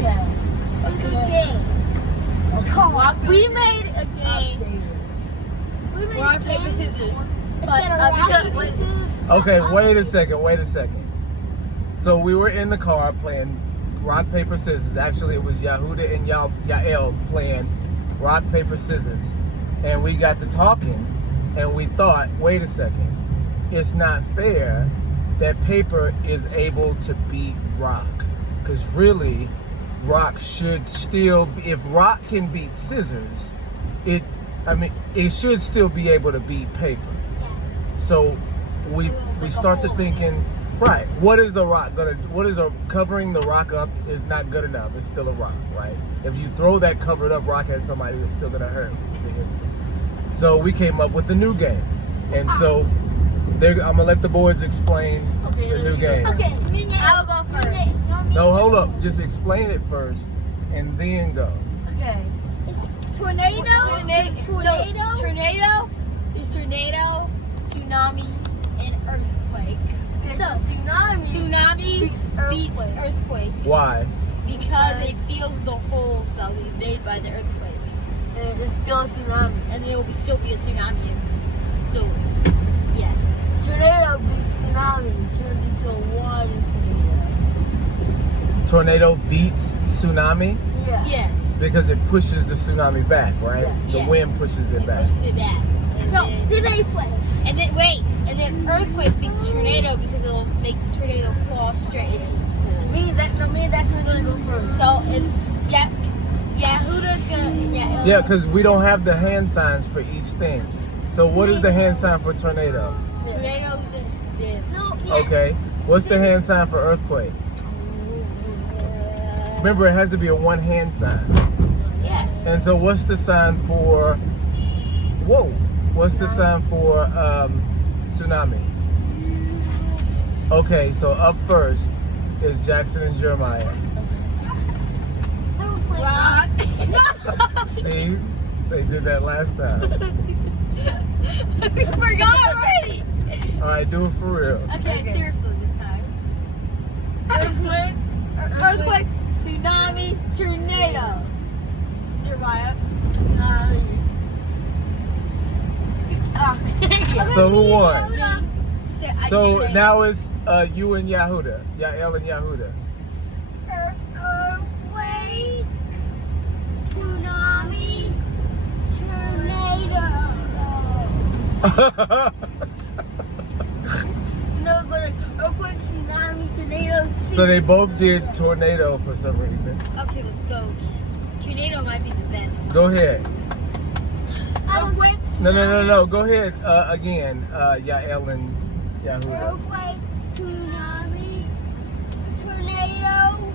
a good game. We made a game. Rock, paper, scissors. But Okay, wait a second. So we were in the car playing rock, paper, scissors. Actually, it was Yahuda and Yael playing rock, paper, scissors. And we got to talking, and we thought, wait a second. It's not fair that paper is able to beat rock. Because really, rock should still, if rock can beat scissors, it should still be able to beat paper. So we started thinking, right, what is a rock gonna do? What is covering the rock up is not good enough. It's still a rock, right? If you throw that covered up rock at somebody, it's still gonna hurt. So we came up with a new game. And so I'm gonna let the boys explain the new game. Okay, I'll go first. No, hold up. Just explain it first and then go. Okay. Tornado. There's tornado, tsunami, and earthquake. Okay, so Tsunami beats earthquake Why? because it feels the holes that will be made by the earthquake. And it's still a tsunami. And there will still be a tsunami. And still, yeah. Tornado beats tsunami, turned into a water tornado. Tornado beats tsunami Yeah. Yes. because it pushes the tsunami back, right? Yeah. The Yeah. wind pushes it back. Pushes it back. So did they play? And then earthquake beats tornado because it'll make the tornado fall straight into its pool. Means that's gonna go first. So and Yahuda's gonna Yeah, because we don't have the hand signs for each thing. So what is the hand sign for tornado? tornado just this. No. Yeah. Okay. What's the hand sign for earthquake? Remember, it has to be a one hand sign. Yeah. And so what's the sign for, what's the sign for tsunami? Okay, so up first is Jackson and Jeremiah. Rock. See? They did that last time. We forgot already. Alright, do it for real. Okay, seriously this time. Earthquake, tsunami, tornado. Jeremiah. So who won? He said, I So did it. now it's you and Yahuda. Yael and Yahuda. Earthquake, tsunami, tornado. No, but earthquake, tsunami, tornado. So they both did tornado for some reason. Okay, let's go again. Tornado might be the best one. Go ahead. Earthquake, No. Go ahead again, Yael and Yahuda. earthquake, tsunami, tornado,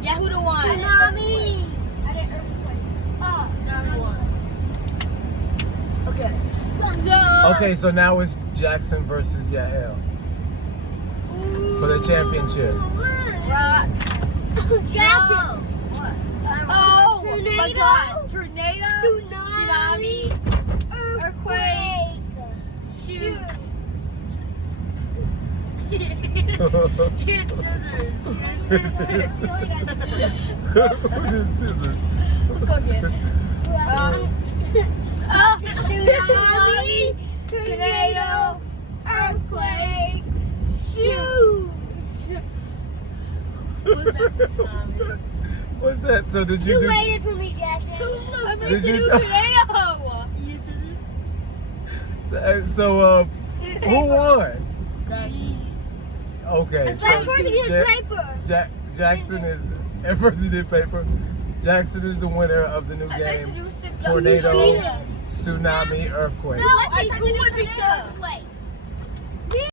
Yahuda won. tsunami. I did earthquake. Oh, tsunami won. Okay. So Okay, so now it's Jackson versus Yael for the championship. Rock. Jackson. Oh my Tornado. God! Tornado, Tsunami. tsunami, earthquake, shoot. Who did scissors? Let's go again. Tsunami, tornado, earthquake, shoot. What's that? So did you You do? waited for me, Jackson. I'm Did making you- a tornado. So who won? Okay. It's my first Ja- against paper. Jackson is at first he did paper. Jackson is the winner of the new game. Tornado, tsunami, earthquake. No, I think who would be third place?